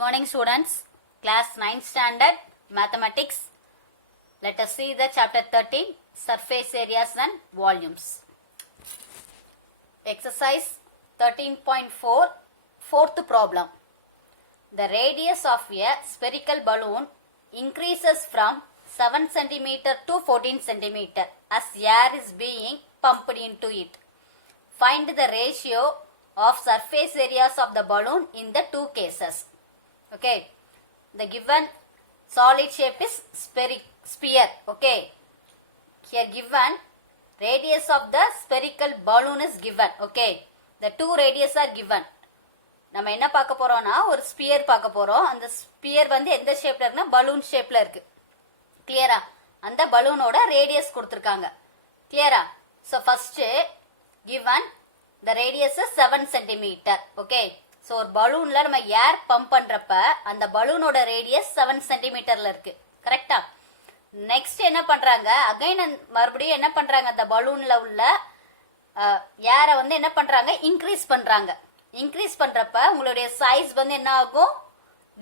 Morning students, class 9th standard mathematics. Let us see the chapter 13 surface areas and volumes. Exercise 13.4 fourth problem. The radius of a spherical balloon increases from 7 cm to 14 cm as air is being pumped into it. Find the ratio of surface areas of the balloon in the two cases. Okay, the given solid shape is sphere. Okay, here given radius of the spherical balloon is given. Okay, the two radius are given. நம்ம என்ன பார்க்க போறோம்னா ஒரு sphere பார்க்க போறோம். அந்த sphere வந்து எந்த ஷேப்ல இருக்குன்னா பலூன் ஷேப்ல இருக்கு. கிளியரா? அந்த பலூனோட ரேடியஸ் கொடுத்திருக்காங்க. கிளியரா? So first given the radius is 7 cm. Okay, so ஒரு பலூன்ல நம்ம ஏர் பம்ப் பண்றப்ப அந்த பலூனோட ரேடியஸ் 7 சென்டிமீட்டர்ல இருக்கு. கரெக்டா? நெக்ஸ்ட் என்ன பண்றாங்க, அகைன் மறுபடியும் என்ன பண்றாங்க, அந்த பலூன்ல உள்ள ஏரை வந்து என்ன பண்றாங்க, இன்க்ரீஸ் பண்றாங்க. இன்க்ரீஸ் பண்றப்ப உங்களுடைய சைஸ் வந்து என்ன ஆகும்,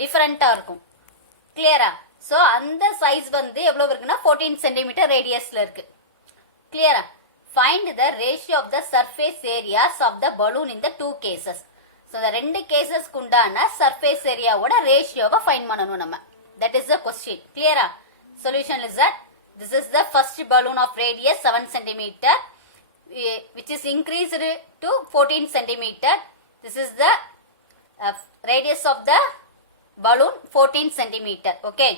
டிஃபரெண்டா இருக்கும். கிளியரா? ஸோ அந்த சைஸ் வந்து எவ்வளவு இருக்குன்னா 14 சென்டிமீட்டர் ரேடியஸ்ல இருக்கு. கிளியரா? Find the ratio of the surface areas of the balloon in the two cases. So இந்த ரெண்டு கேசஸ்க்கு உண்டான சர்ஃபேஸ் ஏரியாவோட ரேஷியோவை ஃபைண்ட் பண்ணணும் நம்ம. That is the question. கிளியரா? Solution is that this is the first balloon of radius 7 centimetre which is increased to 14 centimeter. This is the radius of the balloon 14 centimeter. Okay,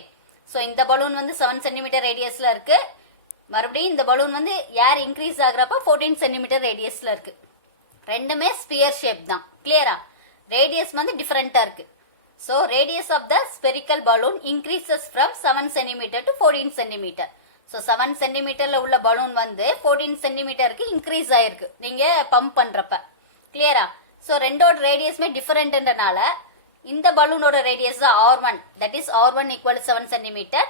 so இந்த balloon வந்து 7 centimetre ரேடியஸ்ல இருக்கு. மறுபடியும் இந்த balloon வந்து ஏர் increase ஆகுறப்ப 14 centimetre ரேடியஸ்ல இருக்கு. ரெண்டுமே ஸ்பியர் ஷேப் தான். கிளியரா? ரேடியஸ் வந்து டிஃபரெண்டா இருக்கு. So radius of the spherical balloon increases from 7 centimetre to 14 centimetre. So 7 சென்டிமீட்டர்ல உள்ள பலூன் வந்து 14 சென்டிமீட்டருக்கு இன்க்ரீஸ் ஆயிருக்கு நீங்க பம்ப் பண்றப்ப. கிளியரா? ஸோ ரெண்டோட ரேடியஸ்மே டிஃபரெண்ட்ன்றனால இந்த பலூனோட radius R1, that is R1 equal 7 centimetre.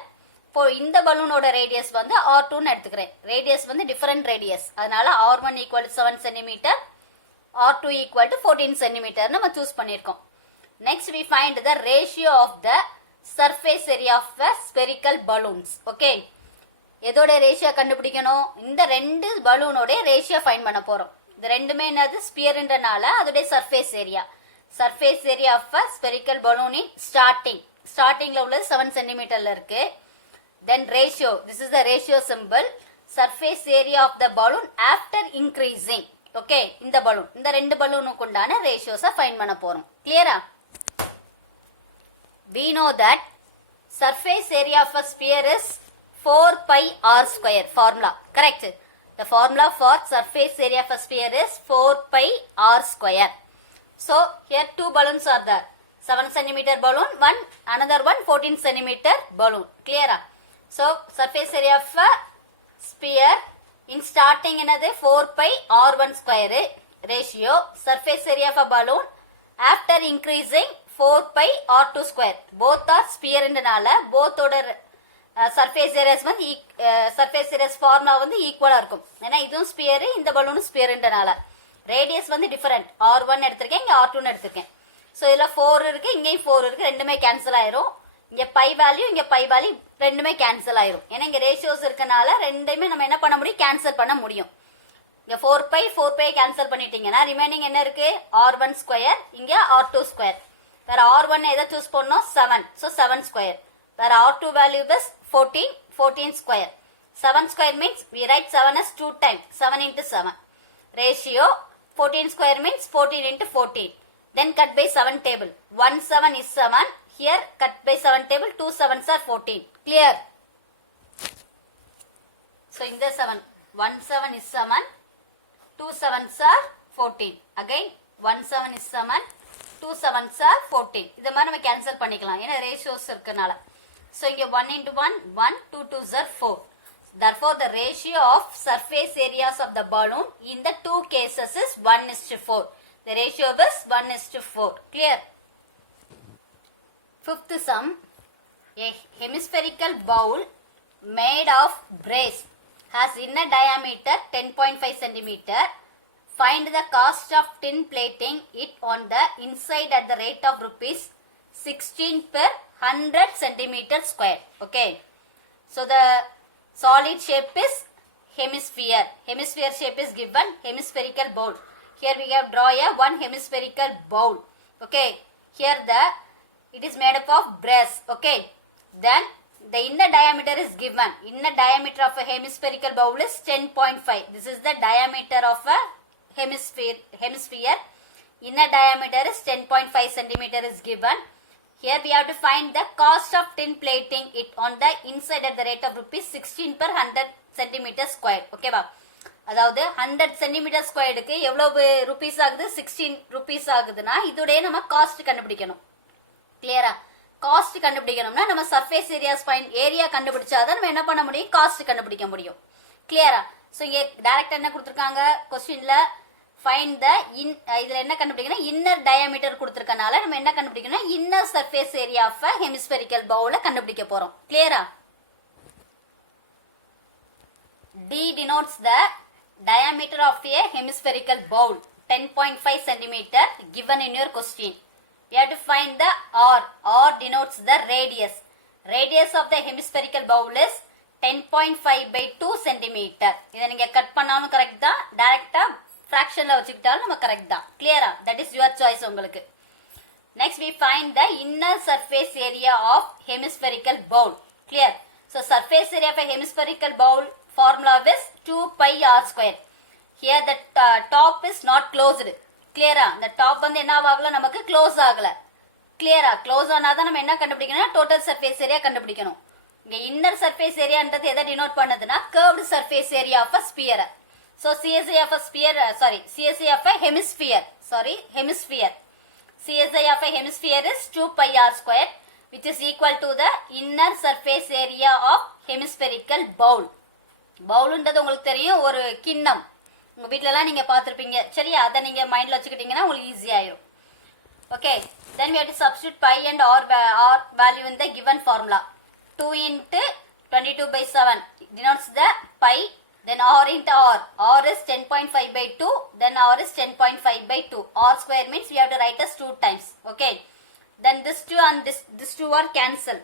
இப்போ இந்த பலூனோட ரேடியஸ் வந்து R2ன்னு எடுத்துக்கிறேன். ரேடியஸ் வந்து டிஃபரெண்ட் ரேடியஸ், அதனால R1 equal 7 centimetre, R2 equal to 14 centimetre நம்ம சூஸ் பண்ணியிருக்கோம். Next we find the ratio of the surface area of the spherical balloons. Okay, எதோட ரேஷியோ கண்டுபிடிக்கணும், இந்த ரெண்டு பலூனோட ரேஷியோ ஃபைண்ட் பண்ண போறோம். இது ரெண்டுமே என்னது, ஸ்பியர்ன்றனால அதோட surface area. Surface area of spherical balloon in ஸ்டார்டிங்ல உள்ளது 7 சென்டிமீட்டர்ல இருக்கு. Then ratio, this is the ratio simple. Surface area of the balloon after increasing. Okay, இந்த பலூன், இந்த ரெண்டு பலூனுக்கு உண்டான ரேஷியோஸை ஃபைண்ட் பண்ண போறோம். கிளியரா? we know that surface area of a sphere is 4 pi r square. Formula, correct? The formula for surface area of a sphere is 4 pi r square. So here two balloons are there. 7 centimeter balloon, another one 14 centimeter balloon. Clear? So surface area of a sphere in starting another 4 pi r1 square ratio. Surface area of a balloon after increasing 4 pi r2 square. Both are sphere ன்றனால both ஓட surface areas வந்து surface areas formula வந்து ஈக்குவலா இருக்கும். ஏன்னா இதுவும் sphere, இந்த பலூனும் ஸ்பியர்ன்றனால radius வந்து different. R1 எடுத்திருக்கேன், இங்க R2 எடுத்திருக்கேன். ஸோ இதுல 4 இருக்கு, இங்கேயும் 4 இருக்கு, ரெண்டுமே கேன்சல் ஆயிரும். இங்க பை வேல்யூ, இங்க பை வேல்யூ ரெண்டுமே கேன்சல் ஆயிரும். ஏன்னா இங்க ரேஷியோஸ் இருக்கனால ரெண்டுமே நம்ம என்ன பண்ண முடியும், கேன்சல் பண்ண முடியும். இங்க 4 பை கேன்சல் பண்ணிட்டீங்கன்னா ரிமைனிங் என்ன இருக்கு, R1 ஸ்கொயர், இங்க R2 ஸ்கொயர். வேற R1 எதை சூஸ் பண்ணோம், 7. So 7 square. வேற R2 value is 14 square. 7 square means we write 7 as 2 times, 7 into 7. Ratio 14 square means 14 into 14. Then cut by 7 table. 1 7 is 7. Here cut by 7 table, 2 7s are 14. Clear? So in the 7, 1 7 is 7, 2 7s are 14. Again 1 7 is 7, 2 7s are 14. இத மாதிரி நம்ம cancel பண்ணிக்கலாம், ஏன்னா ratios இருக்கனால. So இங்க 1 into 1, 1, 2 2s are 4. Therefore the ratio of surface areas of the balloon in the two cases is 1:4. The ratio is 1:4. Clear? Fifth sum. A hemispherical bowl made of brass has inner diameter 10.5 cm. Find the cost of tin plating it on the inside at the rate of rupees 16 per 100 centimeter square. Okay. So the solid shape is hemisphere. Hemisphere shape is given, hemispherical bowl. Here we have draw a one hemispherical bowl. Okay. Here it is made up of brass. Okay. Then the inner diameter is given. Inner diameter of a hemispherical bowl is 10.5. This is the diameter of a hemisphere. Inner diameter is 10.5 centimeter is given. Here we have to find the cost of tin plating it on the inside at the rate of rupees 16 per 100 centimeter square. Okay ba? அதாவது 100 centimetre ஸ்கொயருக்கு எவ்வளவு rupees ஆகுது? 16 rupees ஆகுதுன்னா இதோடைய நம்ம cost கண்டுபிடிக்கணும். கிளியரா? Cost கண்டுபிடிக்கணும்னா நம்ம சர்ஃபேஸ் ஏரியா கண்டுபிடிச்சாதான் நம்ம என்ன பண்ண முடியும்? காஸ்ட் கண்டுபிடிக்க முடியும். கிளியரா? ஸோ இங்கே டைரக்டா என்ன கொடுத்துருக்காங்க கொஸ்டின்ல? ஃபைண்ட் த இதுல என்ன கண்டுபிடிக்கணும்? இன்னர் டயாமீட்டர் கொடுத்துருக்கனால நம்ம என்ன கண்டுபிடிக்கணும்? Inner surface area of hemispherical பவுல கண்டுபிடிக்க போறோம். கிளியரா? D denotes the diameter of a hemispherical bowl 10.5 centimeter given in your question. You have to find the R. R denotes the radius. Radius of the hemispherical bowl is 10.5 by 2 centimeter. இதை நீங்க cut பண்ணாலும் correct தான், டைரக்டா ஃபிராக்ஷன்ல வச்சுக்கிட்டாலும் நம்ம correct தான். கிளியரா? That is your choice உங்களுக்கு. Next we find the inner surface area of hemispherical bowl. Clear? So surface area of a hemispherical bowl formula is 2 pi r square. Here the top is not closed. Clear? The top வந்து என்ன ஆகல, நமக்கு close ஆகல. கிளியரா? Close ஆனாதான் நம்ம என்ன கண்டுபிடிக்கணும்? Total surface area கண்டுபிடிக்கணும். இங்க இன்னர் சர்ஃபேஸ் ஏரியான்றது எதை டினோட் பண்ணுதுன்னா curved surface area of a sphere. So CSI of a sphere, CSI of a hemisphere. CSI of a hemisphere is 2 pi r square, which is equal to the inner surface area of hemispherical bowl. பவுல்ன்றது உங்களுக்கு தெரியும், ஒரு கிண்ணம். உங்க வீட்லலாம் நீங்க பார்த்திருப்பீங்க. சரியா? அதை நீங்க மைண்ட்ல வச்சுக்கிட்டீங்கன்னா உங்களுக்கு ஈஸி ஆயிரும். Okay. Then we have to substitute pi and r value in the given formula. 2 into 22 by 7 denotes the pi. Then r into r. R is 10.5 by 2. Then r is 10.5 by 2. R square means we have to write as 2 times. Okay. Then this 2 and this 2 are cancel.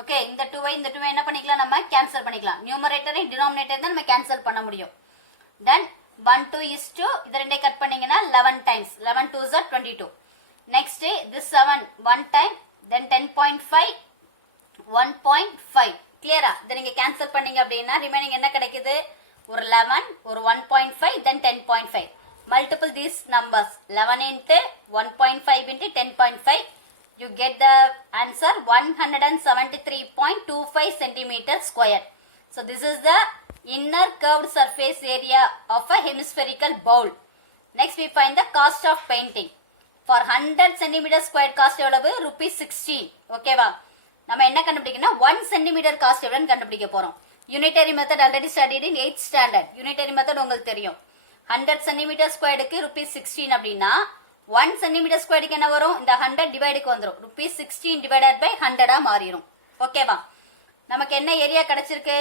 Okay. இந்த 2 இந்த 2 என்ன பண்ணிக்கலாம்? நம்ம cancel பண்ணிக்கலாம். Numerator and denominator தான் நம்ம cancel பண்ண முடியும். Then 1 2 is 2. இது ரெண்டே கட் பண்ணீங்கன்னா 11 times. 11 2s are 22. Next this 7 1 time. Then 10.5 1.5. கிளியரா? இதை நீங்க கேன்சல் பண்ணீங்க அப்படின்னா ரிமைனிங் என்ன கிடைக்குது? ஒரு 11 ஒரு 1.5 then 10.5. Multiple these numbers. 11 into 1.5 into 10.5. You get the answer 173.25 centimeter square. So this is the inner curved surface area of a hemispherical bowl. Next we find the cost of painting. For 100 centimeter square cost எவ்வளவு? rupees 16. ஓகேவா? நம்ம என்ன கண்டுபிடிக்கணும்? 1 centimeter cost எவ்வளவுன்னு கண்டுபிடிக்க போறோம். Unitary method already studied in 8th standard. Unitary method உங்களுக்கு தெரியும். 100 சென்டிமீட்டர் ஸ்கொயருக்கு rupees 16 அப்படின்னா 1 சென்டிமீட்டர் ஸ்கொயருக்கு என்ன வரும்? இந்த 100 டிவைடுக்கு வந்துரும். rupees 16 divided by 100 மாறிடும். ஓகேவா? நமக்கு என்ன ஏரியா கிடைச்சிருக்கு?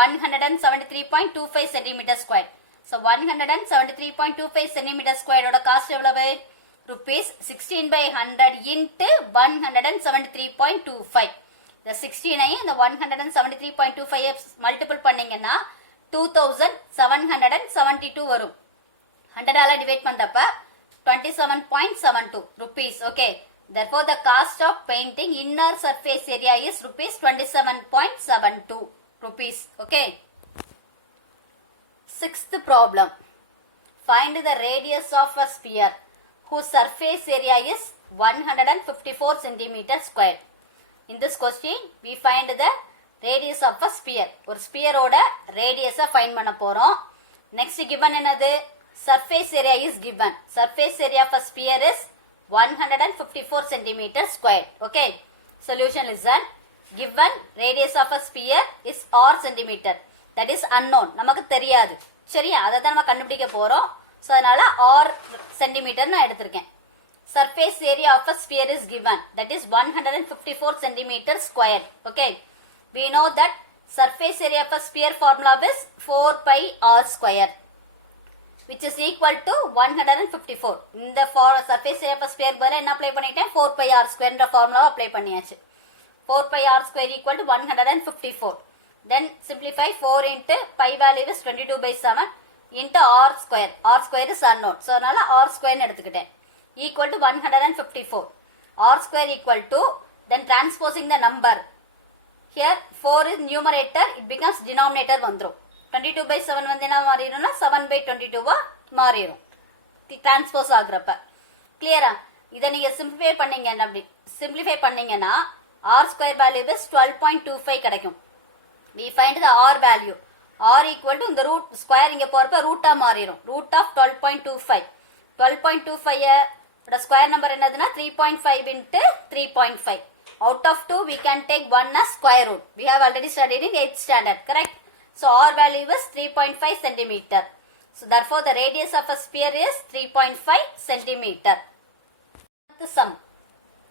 173.25 சென்டிமீட்டர் ஸ்கொயர். So 173.25 சென்டிமீட்டர் ஸ்கொயரோட காஸ்ட் எவ்வளவு? rupees 16 by 100 into 173.25. இந்த 16 இந்த 173.25 மல்டிபிள் பண்ணீங்கன்னா 2772 வரும். 100 ஆல டிவைட் பண்றப்ப 27.72 rupees. Okay. Therefore the cost of painting inner surface area is rupees 27.72 rupees. Okay. Sixth problem. Find the radius of a sphere whose surface area is 154 centimeter square. In this question, we find the radius of a sphere. ஒரு ஸ்பியரோட radius find பண்ண போறோம். Next given என்னது? Surface area is given. Surface area of a sphere is 154 centimeter square. Okay. Solution listen. Given radius of a sphere is r centimeter. That is unknown. நமக்கு தெரியாது. சரியா? அதை தான் நம்ம கண்டுபிடிக்க போறோம். So அதனால r centimeter நான் எடுத்திருக்கேன். Surface area of a sphere is given. That is 154 centimeter square. Okay. We know that surface area of a sphere formula is 4 pi r square. which is equal to 154. இந்த surface area of sphere பதிலா என்ன apply பண்ணிட்டேன் 4 pi r square என்ற formula apply பண்ணியாச்சு. 4 pi r square equal to 154. Then simplify 4 into pi value is 22/7 into r square. R square is unknown. So அதனால r square எடுத்துக்கிட்டேன். Equal to 154. R square equal to, then transposing the number. Here 4 is numerator, it becomes denominator வந்துரும். 22/7 வந்து என்ன மாறிடும்னா 7/22 மாறிடும் transpose ஆகுறப்ப. கிளியரா? இதை நீங்க simplify பண்ணீங்கன்னா r square value is 12.25 கிடைக்கும். We find the r value. r equal to இந்த ரூட் ஸ்கொயர் இங்க போறப்ப ரூட்டா மாறிடும். Root of 12.25. 12.25 ஸ்கொயர் நம்பர் என்னதுன்னா 3.5 into 3.5. Out of 2 we can take 1 as square root. We have already studied in 8th standard, correct? So r value is 3.5 centimeter. So therefore the radius of a sphere is 3.5 centimeter. The sum.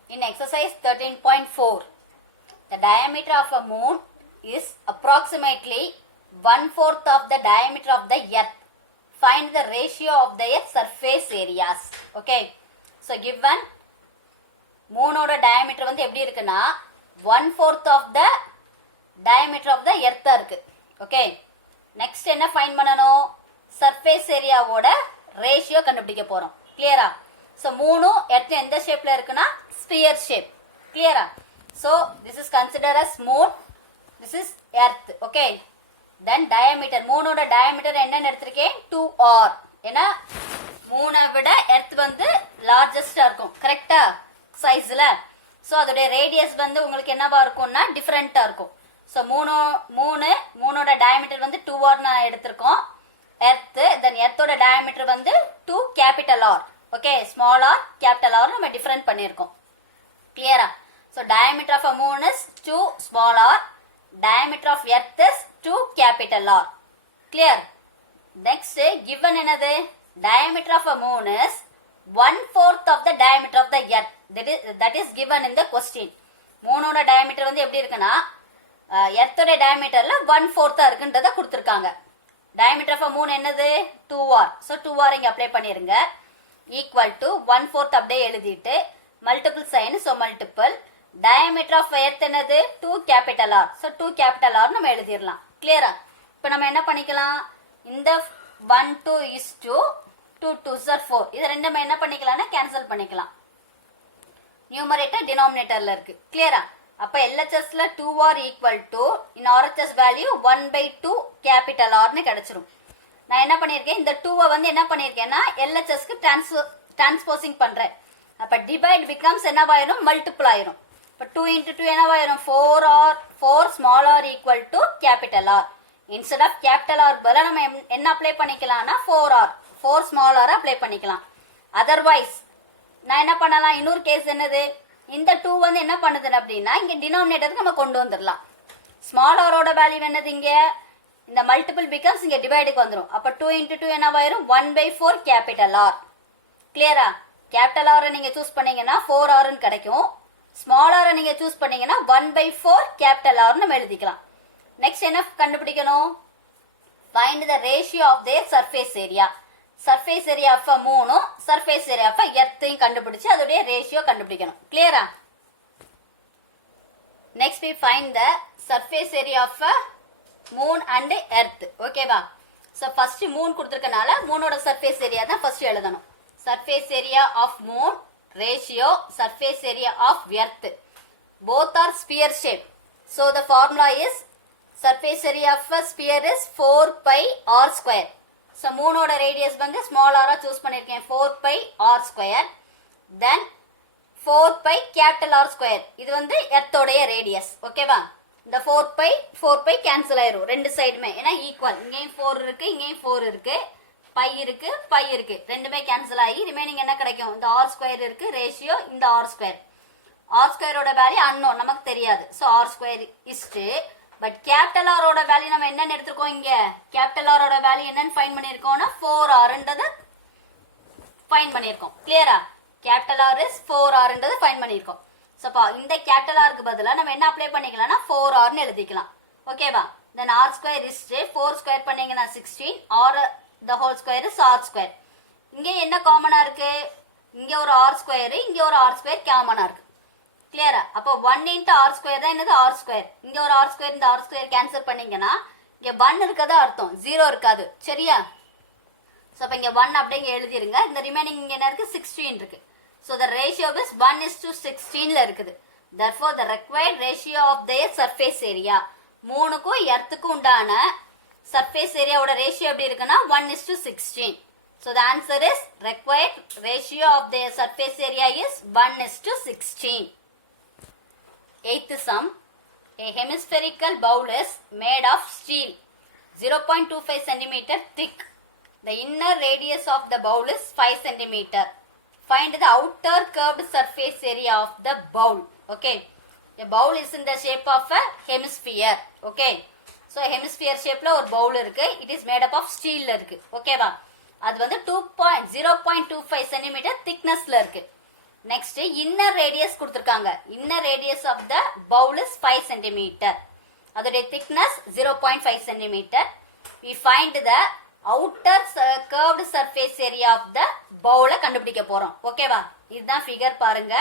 In exercise 13.4, the diameter of a moon is approximately 1/4 of the diameter of the earth. Find the ratio of their surface areas. Okay. So given மூணோட diameter வந்து எப்படி இருக்குன்னா 1/4 of the diameter of the earth இருக்கு. Okay, next என்ன find பண்ணணும்? Surface ஏரியாவோட ratio கண்டுபிடிக்க போறோம். கிளியரா? ஸோ மூணும் எர்த் எந்த ஷேப்ல இருக்குன்னா ஸ்பியர் ஷேப். கிளியரா? So this is consider as Moon, this is earth. Okay, then diameter, மூணோட diameter என்னன்னு எடுத்திருக்கேன் 2r. ஏன்னா மூணை விட எர்த் வந்து லார்ஜஸ்டா இருக்கும். கரெக்டா? சைஸ்ல. ஸோ அதோடைய ரேடியஸ் வந்து உங்களுக்கு என்னவா இருக்கும்னா டிஃப்ரெண்டா இருக்கும். ஸோ மூணோட டயமீட்டர் வந்து 2r நான் எடுத்திருக்கோம். எர்த், தென் எர்த்தோட டயமீட்டர் வந்து 2 capital R. Okay, small R capital R நம்ம டிஃபரெண்ட் பண்ணியிருக்கோம். கிளியரா? So diameter of a moon is 2 small R, diameter of earth is 2 capital R. Clear? Next given என்னது? diameter of a moon is 1/4 of the diameter of the earth. That is given in the question. மூணோட diameter வந்து எப்படி இருக்குன்னா எர்த்தோட டயமீட்டர்ல 1/4 இருக்குன்றத கொடுத்துருக்காங்க. Diameter of Moon என்னது 2r. So 2r இங்க apply பண்ணிருங்க. ஈக்குவல் டு 1/4 அப்படியே எழுதிட்டு multiple sign, so multiple. Diameter of earth என்னது 2 capital R. So 2 capital R நம்ம எழுதிடலாம். கிளியரா? இப்போ நம்ம என்ன பண்ணிக்கலாம்? இந்த 1 2 is 2, 2 2s are 4. இது ரெண்டு நம்ம என்ன பண்ணிக்கலாம்னா கேன்சல் பண்ணிக்கலாம். நியூமரேட்டர் டினாமினேட்டர்ல இருக்கு. கிளியரா? அப்ப LHSல 2r equal to in RHS value 1/2 capital R னு கிடைச்சிரும். நான் என்ன பண்ணிருக்கேன்? இந்த 2 வந்து என்ன பண்ணிருக்கேன்னா LHSக்கு டிரான்ஸ்போசிங் பண்றேன். அப்ப டிவைட் becomes என்னவாயிரும்? மல்டிபிள் ஆயிரும். இப்ப 2 into 2 என்னவாயிரும்? 4 small r equal to capital R. Instead of capital R பதிலா நம்ம என்ன அப்ளை பண்ணிக்கலாம்னா 4r, 4 small r அப்ளை பண்ணிக்கலாம். அதர்வைஸ் நான் என்ன பண்ணலாம்? இன்னொரு கேஸ் என்னது? இந்த 2 வந்து என்ன பண்ணுது அப்படின்னா இங்க டினாமினேட்டருக்கு நம்ம கொண்டு வந்துடலாம். ஸ்மால் ஆரோட வேல்யூ என்னது? இங்க இந்த மல்டிபிள் பிகம்ஸ் இங்க டிவைடுக்கு வந்துடும். அப்ப 2 into 2 என்னவாயிரும்? 1/4 கேபிட்டல் ஆர். கிளியரா? கேபிட்டல் ஆர் நீங்க சூஸ் பண்ணீங்கன்னா 4r கிடைக்கும். ஸ்மால் ஆர் நீங்க சூஸ் பண்ணீங்கன்னா 1/4 கேபிட்டல் ஆர் நம்ம எழுதிக்கலாம். நெக்ஸ்ட் என்ன கண்டுபிடிக்கணும்? Find the ratio of their surface area. Surface area of மூணும் சர்ஃபேஸ் ஏரியா ஆஃப் எர்த்தையும் கண்டுபிடிச்சு அதோடைய ரேஷியோ கண்டுபிடிக்கணும். கிளியரா? Next we find the surface area of moon and earth. ஓகேவா? ஸோ ஃபர்ஸ்ட் மூன் கொடுத்துருக்கனால மூனோட சர்ஃபேஸ் ஏரியா தான் ஃபர்ஸ்ட் எழுதணும். Surface area of moon ratio surface area of earth. Both are sphere shape. So the formula is surface area of a sphere is 4 pi r square. So மூணோட radius வந்து small ஆரா சூஸ் பண்ணிருக்கேன். 4 pi r square. Then 4 pi capital R square. இது வந்து எர்த்தோடைய radius. ஓகேவா? இந்த 4 pi cancel ஆயிரும் ரெண்டு சைடுமே. ஏன்னா ஈக்குவல். இங்கேயும் 4 இருக்கு, இங்கேயும் 4 இருக்கு, பை இருக்கு, பை இருக்கு, ரெண்டுமே கேன்சல் ஆகி ரிமைனிங் என்ன கிடைக்கும்? இந்த r square இருக்கு, ரேஷியோ இந்த r square. r squareோட வேல்யூ அன்னோன், நமக்கு தெரியாது. So r square is to but capital ஆரோட வேல்யூ நம்ம என்னன்னு எடுத்துருக்கோம்? இங்க கேபிட்டல் ஆரோட வேல்யூ என்னன்னு ஃபைண்ட் பண்ணிருக்கோம்னா 4rன்றத ஃபைண்ட் பண்ணிருக்கோம். கிளியரா? கேபிட்டல் ஆர் இஸ் 4rன்றத ஃபைண்ட் பண்ணிருக்கோம். சோ இந்த கேபிட்டல் ஆருக்கு பதிலா நம்ம என்ன அப்ளை பண்ணிக்கலாம்னா 4rன்னு எழுதிக்கலாம். ஓகேவா? தென் r ஸ்கொயர் இஸ் 4 ஸ்கொயர் பண்ணீங்கன்னா 16, r the whole square is r square. இங்க என்ன காமனா இருக்கு? இங்க ஒரு r square, இங்க ஒரு r square காமனா இருக்கு. கிளியரா? அப்போ 1 into r square தான் என்னது r square. இங்க ஒரு r square இந்த r square கேன்சல் பண்ணீங்கன்னா இங்க 1 இருக்கதா அர்த்தம், 0 இருக்காது. சரியா? சோ அப்ப இங்க 1 அப்படிங்க எழுதிருங்க. இந்த ரிமைனிங் இங்க என்ன இருக்கு? 16 இருக்கு. So the ratio is 1:16 ல இருக்குது. Therefore the required ratio of their surface area, மூணுக்கும் எர்த்துக்கும் உண்டான surface area ஓட ரேஷியோ எப்படி இருக்குன்னா 1:16. So the answer is required ratio of their surface area is 1:16. Eighth sum, a hemispherical bowl is made of steel 0.25 cm thick. The inner radius of the bowl is 5 cm. Find the outer curved surface area of the bowl. Okay. A bowl is in the shape of a hemisphere. Okay. So hemisphere shape la ஒரு bowl இருக்கு. It is made up of steel ல இருக்கு. Okay வா? அது வந்து 0.25 cm thickness ல இருக்கு. Next inner radius கொடுத்திருக்காங்க. Inner radius of the bowl is 5 cm. அதோட thickness 0.5 cm. We find the outer curved surface area of the bowl கண்டுபிடிக்க போறோம். ஓகேவா? இதுதான் ஃபிகர் பாருங்க.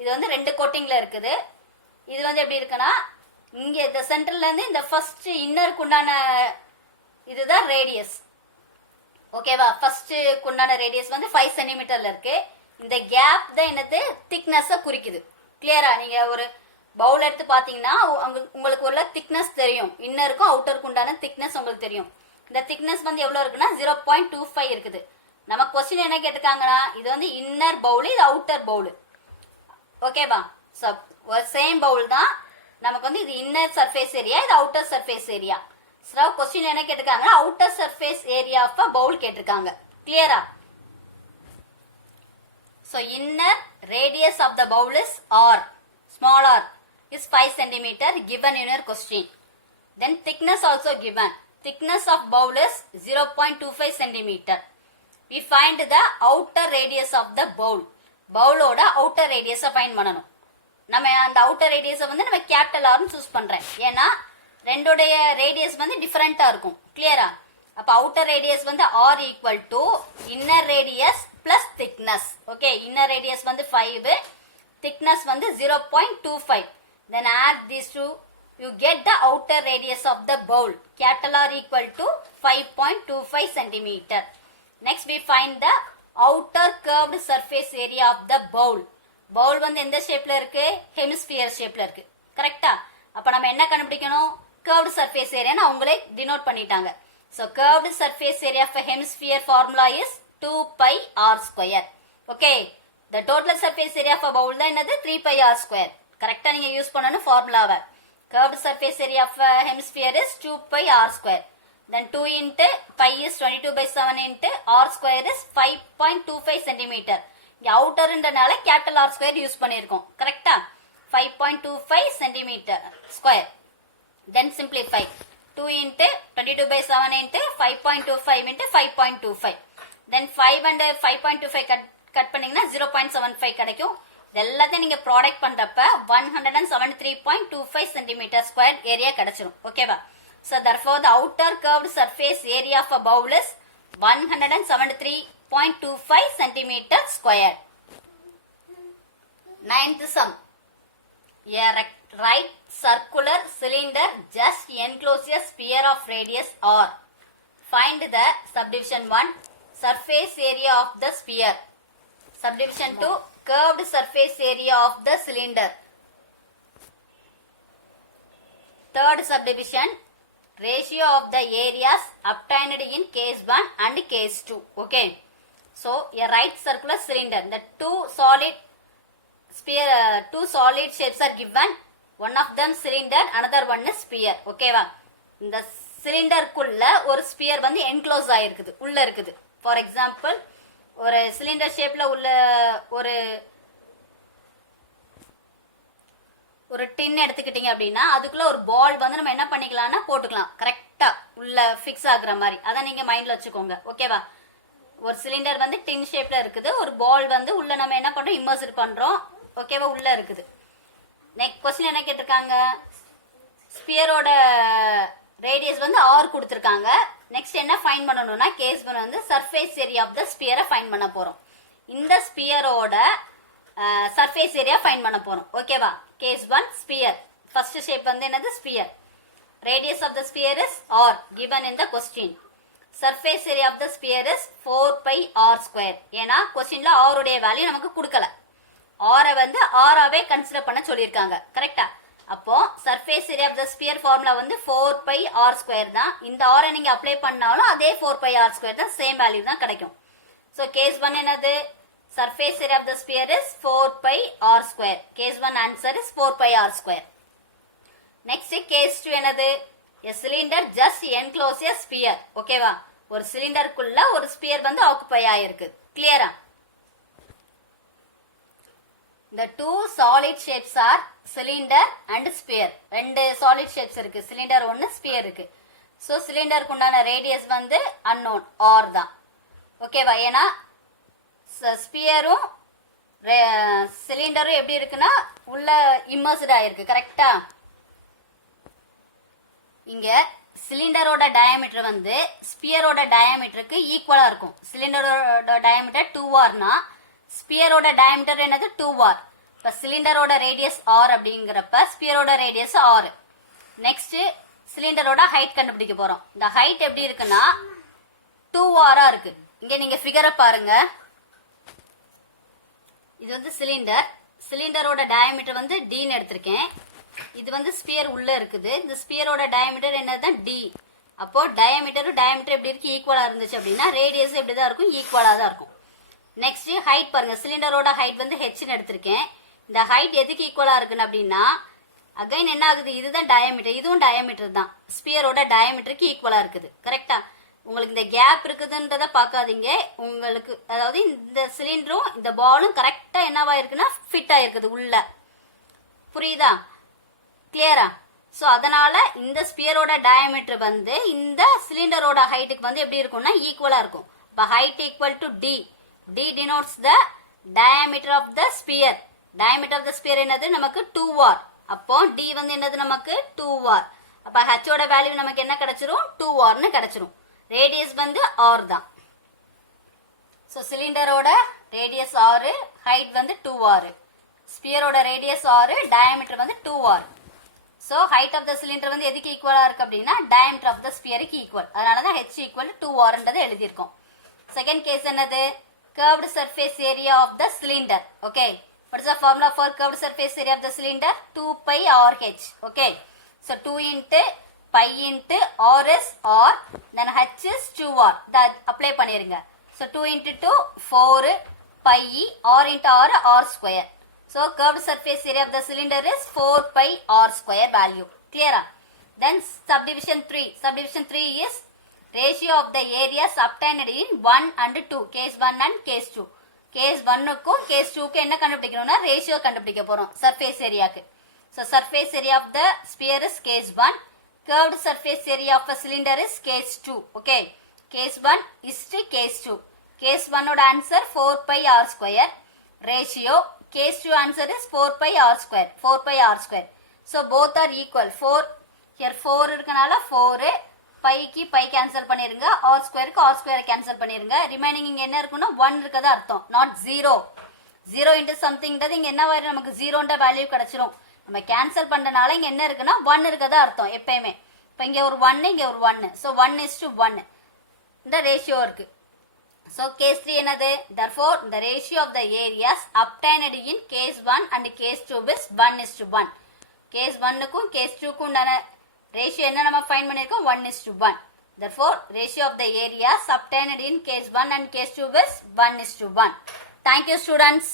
இது வந்து ரெண்டு கோட்டிங்ல இருக்குது. இது வந்து எப்படி இருக்குன்னா இங்க இந்த சென்டர்ல இருந்து இந்த ஃபர்ஸ்ட் இன்னருக்கு உண்டான இதுதான் ரேடியஸ். ஓகேவா? ஃபர்ஸ்ட் குண்டான ரேடியஸ் வந்து 5 சென்டிமீட்டர்ல இருக்கு. இந்த கேப் தான் என்னது திக்னஸ் குறிக்குது. கிளியரா? நீங்க ஒரு பவுல் எடுத்து பாத்தீங்கன்னா உங்களுக்கு ஒரு திக்னஸ் தெரியும். இன்னருக்கும் அவுட்டருக்கும் உண்டான திக்னஸ் உங்களுக்கு தெரியும். இந்த திக்னஸ் வந்து எவ்வளவு இருக்குன்னா 0.25 இருக்குது. நம்ம क्वेश्चन என்ன கேட்டிருக்காங்கன்னா இது வந்து இன்னர் பவுல், இது அவுட்டர் பவுல். ஓகேவா? சோ ஒரு சேம் பவுல் தான். நமக்கு வந்து இது இன்னர் சர்ஃபேஸ் ஏரியா, இது outer surface area. So question என்ன கேட்டிருக்காங்கன்னா outer surface area of a bowl கேட்டிருக்காங்க. கிளியரா? So inner radius of the bowl is r, small r is 5 cm given in your question. Then thickness also given. Thickness of bowl is 0.25 cm. We find the outer radius of the bowl. Bowl ஓட outer radius find பண்ணனும். நம்ம அந்த outer radius வந்து நம்ம capital R னு choose பண்றேன். ஏனா ரெண்டோடைய radius வந்து டிஃபரண்டா இருக்கும். கிளியரா? அப்ப outer radius வந்து r equal to inner radius plus thickness. Okay, inner radius வந்து 5, thickness வந்து 0.25. Then add these two, you get the outer radius of the bowl. Capital R equal to 5.25 cm. Next we find the outer curved surface area of the bowl. Bowl வந்து எந்த ஷேப்ல இருக்கு? Hemisphere ஷேப்ல இருக்கு. கரெக்ட்டா? அப்ப நம்ம என்ன கண்டுபிடிக்கணும்? curved surface area னு அவங்களே டினோட் பண்ணிட்டாங்க. So curved surface area of a hemisphere formula is 2 pi r square. Okay, the total surface area of a bowl தான் என்னது? 3 pi r square. கரெக்ட்டா நீங்க யூஸ் பண்ணனும் ஃபார்முலாவை. Curved surface area of a hemisphere is 2 pi r square. Then 2 into pi is 22/7 into r square is 5.25 cm. இங்க outer என்றனால capital r square use பண்ணிருக்கோம். கரெக்ட்டா? 5.25 cm square. Then simplify. 2 into 22/7 into 5.25 into 5.25. Then 5 and 5.25 cut பண்ணீங்கன்னா 0.75 கிடைக்கும். இதெல்லாத்தையும் நீங்க product பண்றப்ப 173.25 cm square area கிடைச்சிரும். ஓகேவா? So therefore the outer curved surface area of a bowl is 173.25 cm square. Ninth sum. A right circular cylinder just encloses a sphere of radius r. Find the subdivision 1 surface area of the sphere. Subdivision 2 curved surface area of the cylinder. Third subdivision ratio of the areas obtained in case 1 and case 2. Okay. So a right circular cylinder. The two solid shapes are given. One of them cylinder, another one is sphere. Okay வா? இந்த சிலிண்டருக்குள்ள ஒரு sphere வந்து enclose ஆயிருக்குது, உள்ள இருக்குது. For example ஒரு cylinder ஷேப்ல உள்ள ஒரு டின் எடுத்துக்கிட்டீங்க அப்படின்னா அதுக்குள்ள ஒரு பால் வந்து நம்ம என்ன பண்ணிக்கலாம்னா போட்டுக்கலாம். கரெக்டா உள்ள ஃபிக்ஸ் ஆகுற மாதிரி. அதை நீங்க மைண்ட்ல வச்சுக்கோங்க. ஓகேவா? ஒரு சிலிண்டர் வந்து டின் ஷேப்ல இருக்குது, ஒரு பால் வந்து உள்ள நம்ம என்ன பண்றோம்? இம்மர்ஸ் பண்றோம். ஓகேவா? உள்ள இருக்குது. நெக்ஸ்ட் क्वेश्चन என்ன கேட்டிருக்காங்க? ஸ்பியரோட ரேடியஸ் வந்து r கொடுத்திருக்காங்க. நெக்ஸ்ட் என்ன ஃபைண்ட் பண்ணணும்னா கேஸ் 1 வந்து சர்ஃபேஸ் ஏரியா ஆஃப் த ஸ்பியரை ஃபைண்ட் பண்ண போறோம். இந்த ஸ்பியரோட சர்ஃபேஸ் ஏரியா ஃபைண்ட் பண்ண போறோம். ஓகேவா? Case 1 sphere. ஃபர்ஸ்ட் ஷேப் வந்து என்னது? Sphere. Radius of the sphere is r given in the question. Surface area of the sphere is 4 pi r square. ஏன்னா क्वेश्चनல r உடைய வேல்யூ நமக்கு கொடுக்கல. r வந்து r ஆவே கன்சிடர் பண்ண சொல்லிருக்காங்க. கரெக்ட்டா? அப்போ surface area of the sphere formula வந்து 4 pi r square தான். இந்த r நீங்க அப்ளை பண்ணாலும் அதே 4 pi r square தான், சேம் வேல்யூ தான் கிடைக்கும். சோ கேஸ் 1 என்னது? Surface area of the sphere is 4 pi r square. Case 1 answer is 4 pi r square. Next case 2 என்னது? A cylinder just enclose a sphere. ஓகேவா? ஒரு சிலிண்டருக்குள்ள ஒரு ஸ்பியர் வந்து occupy ஆயிருக்கு. கிளியரா? The two solid shapes are cylinder and sphere. ரெண்டு solid shapes இருக்கு. Cylinder ஒன்னு, ஸ்பியர் இருக்கு. சோ சிலிண்டருக்கு உண்டான ரேடியஸ் வந்து unknown r தான். ஓகேவா? ஏனா ஸ்பியரும் சிலிண்டரும் எப்படி இருக்குன்னா உள்ள இம்மர்ஸ்ட் ஆயிருக்கு. கரெக்டா? இங்க சிலிண்டரோட டயாமீட்டர் வந்து ஸ்பியரோட டயாமீட்டருக்கு ஈக்குவலா இருக்கும். சிலிண்டரோட டயாமீட்டர் 2r னா ஸ்பியரோட டயாமீட்டர் என்னது? 2r. இப்ப சிலிண்டரோட ரேடியஸ் r அப்படிங்கறப்ப ஸ்பியரோட ரேடியஸ் r. நெக்ஸ்ட் சிலிண்டரோட ஹைட் கண்டுபிடிக்க போறோம். இந்த ஹைட் எப்படி இருக்குன்னா 2r ஆ இருக்கு. இங்க நீங்க ஃபிகரை பாருங்க. இது வந்து சிலிண்டர். சிலிண்டரோட டயாமீட்டர் வந்து d ன்னு எடுத்திருக்கேன். இது வந்து ஸ்பியர் உள்ள இருக்குது. இந்த ஸ்பியரோட டயாமீட்டர் என்னது? d. அப்போ டயாமீட்டர் எப்படி இருக்கு? ஈக்குவலா இருந்துச்சு அப்படின்னா ரேடியஸ் எப்படி தான் இருக்கும்? ஈக்குவலா தான் இருக்கும். நெக்ஸ்ட் ஹைட் பாருங்க. சிலிண்டரோட ஹைட் வந்து h ன்னு எடுத்திருக்கேன். இந்த ஹைட் எதுக்கு ஈக்குவலா இருக்குன்னு அப்படின்னா அகைன் என்ன ஆகுது? இதுதான் டயாமீட்டர், இதுவும் டயாமீட்டர் தான். ஸ்பியரோட டயாமீட்டருக்கு ஈக்குவலா இருக்குது. கரெக்டா? உங்களுக்கு இந்த கேப் இருக்குதுன்றத பார்க்காதீங்க. உங்களுக்கு அதாவது இந்த சிலிண்டரும் இந்த பாலும் கரெக்டா என்னவா இருக்குன்னா ஃபிட் ஆயிருக்குது உள்ள. புரியுதா? கிளியரா? சோ அதனால இந்த ஸ்பியரோட டயாமீட்டர் வந்து இந்த சிலிண்டரோட ஹைட்டுக்கு வந்து எப்படி இருக்கும்னா ஈக்குவலா இருக்கும். இப்ப height equal to d. d denotes the diameter of the sphere. diameter of the sphere என்னது? நமக்கு 2r. அப்போ d வந்து என்னது? நமக்கு 2r. அப்ப h ஓட வேல்யூ நமக்கு என்ன கிடைச்சிரும்? 2r ன்னு கிடைச்சிரும். ரேடியஸ் வந்து r தான். சோ சிலிண்டரோட ரேடியஸ் r, ஹைட் வந்து 2r. ஸ்பியரோட ரேடியஸ் r, டயாமீட்டர் வந்து 2r. So height of the cylinder வந்து எதுக்கு ஈக்குவலா இருக்கு அப்படின்னா டயாமீட்டர் ஆஃப் த ஸ்பியருக்கு ஈக்குவல். அதனால தான் h ஈக்குவல் 2r ன்றதை எழுதி இருக்கோம். செகண்ட் கேஸ் என்னது? curved surface area of the cylinder. Okay, what is the formula for curved surface area of the cylinder? 2 pi rh. Okay, so 2 into pi into r is r, then h is 2r. that apply பண்ணிருங்க. so 2 into 2 4 pi r into r square. so curved surface area of the cylinder is 4 pi r square value. Clear? then subdivision 3 is ratio of the areas obtained in 1 and 2. case 1 and case 2. case 1 க்கும் case 2 க்கு என்ன கண்டுபிடிக்கணும்னா ratio கண்டுபிடிக்க போறோம் surface ஏரியாக்கு. so surface area of the sphere is case 1. curved surface area of a cylinder is case 2. okay, case 1 is to case 2. case 1 ஓட answer 4 pi r square. ratio case 2 answer is 4 pi r square. 4 pi r square. so both are equal. 4 here 4 இருக்கனால 4 bike by cancel பண்ணிருங்க. r ஸ்கொயருக்கு r ஸ்கொயரை cancel பண்ணிருங்க. Remaining இங்க என்ன இருக்குன்னா 1 இருக்கதா அர்த்தம், நாட் 0. 0 into somethingன்றது இங்க என்ன வரும்? நமக்கு 0ன்ற வேல்யூ கிடைச்சிரும். நம்ம கேன்சல் பண்றனால இங்க என்ன இருக்குன்னா 1 இருக்கதா அர்த்தம் எப்பயுமே. இப்போ இங்க ஒரு 1, இங்க ஒரு 1. so 1:1 இந்த ரேஷியோ இருக்கு. so case 3 என்னது? therefore the ratio of the areas obtained in case 1 and case 2 is 1:1. case 1 க்கும் case 2 க்கும் உண்டான ratio என்ன நம்ம ஃபைண்ட் பண்ணிருக்கோம்? 1:1. therefore ratio of the areas obtained in case 1 and case 2 is 1:1. thank you students.